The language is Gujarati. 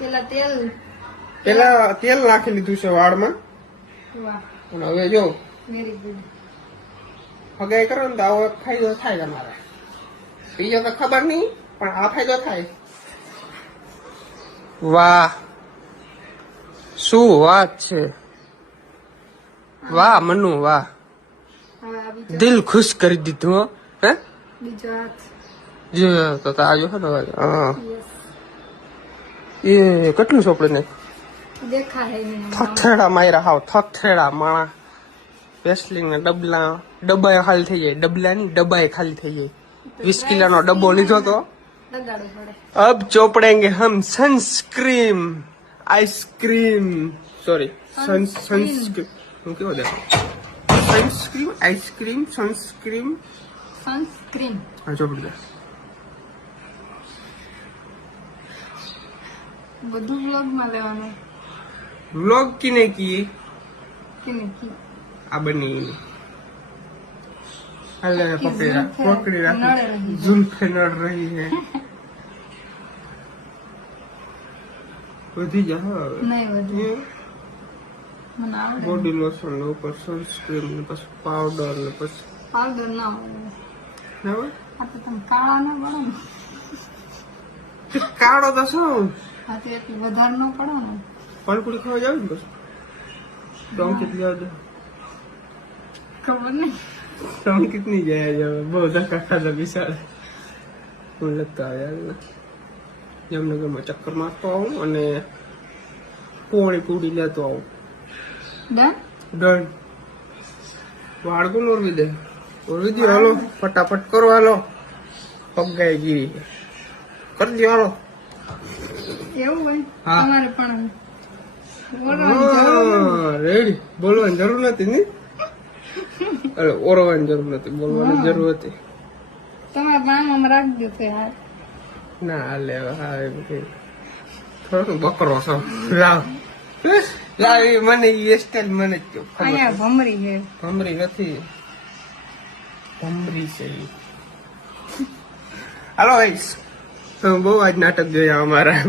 પેલા તેલ નાખી લીધું છે વાળમાં. અને હવે જો વેરી ગુડ. હગાઈ કરો ને તો આવો ફાયદો થાય તમારે. બીજો તો ખબર નહીં, પણ આ ફાયદો થાય. વાહ, શું વાત છે! વાહ મનુ, વાહ, દિલ ખુશ કરી દીધું હો. હે બીજો હાથ જો તો આજો છે ને. હા, એ કેટલું ચોપડી ને દેખાય થથેડા માર્યા, હાવ થથેડા માણા. વેસલીન ના ડબ્બા ખાલી થઈ જાય. ડબલા ની ડબ્બા ખાલી થઈ જાય. 20 કિલોનો ડબ્બો લીધો તો. अब ચોપડેંગે હમ સનસ્ક્રીમ આઈસ્ક્રીમ, સોરી સનસ્ક્રીમ. હું કેવો દે સનસ્ક્રીમ આઈસ્ક્રીમ સનસ્ક્રીમ હા ચોપડી દે. બધું વ્લોગ માં લેવાનું. વ્લોગ કિને કી કેને કી આ બની અલે પકડી પકડી નડે રાખી. રહી. ઝુલ્ફે નડ રહી હે. વધી જા હવે. નહીં વધુ મને આવડે. બોડી લોશન ને ઉપર સનસ્ક્રીમ ને પછી પાવડર ને પછી પાવડર ના હોય. હવે આ તો તમે કાળા ના પડો ને. કાળો તો શું આ તો એટલું વધારે ન પડો ને. પાણીપુરી ખાવા જાવ ને બસ ડોંકીત લેવા દે. ખબર નહીં. ડોંકીત નહીં જાય હવે બહુ ધક્કા ખાધા બિચારે. હું લગતા આવ્યા જામનગરમાં ચક્કર મારતો આવું અને પોણી પૂડી લેતો આવું. ડન. ડન. વાળગું ઓરવી દે. ઓરવી દો હાલો, ફટાફટ કરો હાલો. પગાઈ ગીરી કરી દો હાલો. એવું હોય હા. તમારે પણ રેડી. બોલવાની જરૂર નથી ને. અરે ઓરવાની જરૂર નથી, બોલવાની જરૂર હતી. તમારા પાણામાં રાખજો છે હાથ. ના હાલે હવે. હા એ બધું થોડું બકરો છો. લાવ લાવ એ મને એ સ્ટાઈલ મને જ ખબર છે. અહીંયા ભમરી છે. ભમરી નથી, ભમરી છે ઈ. હાલો ગાઈસ, તમે બહુ આજ નાટક જોયા અમારા.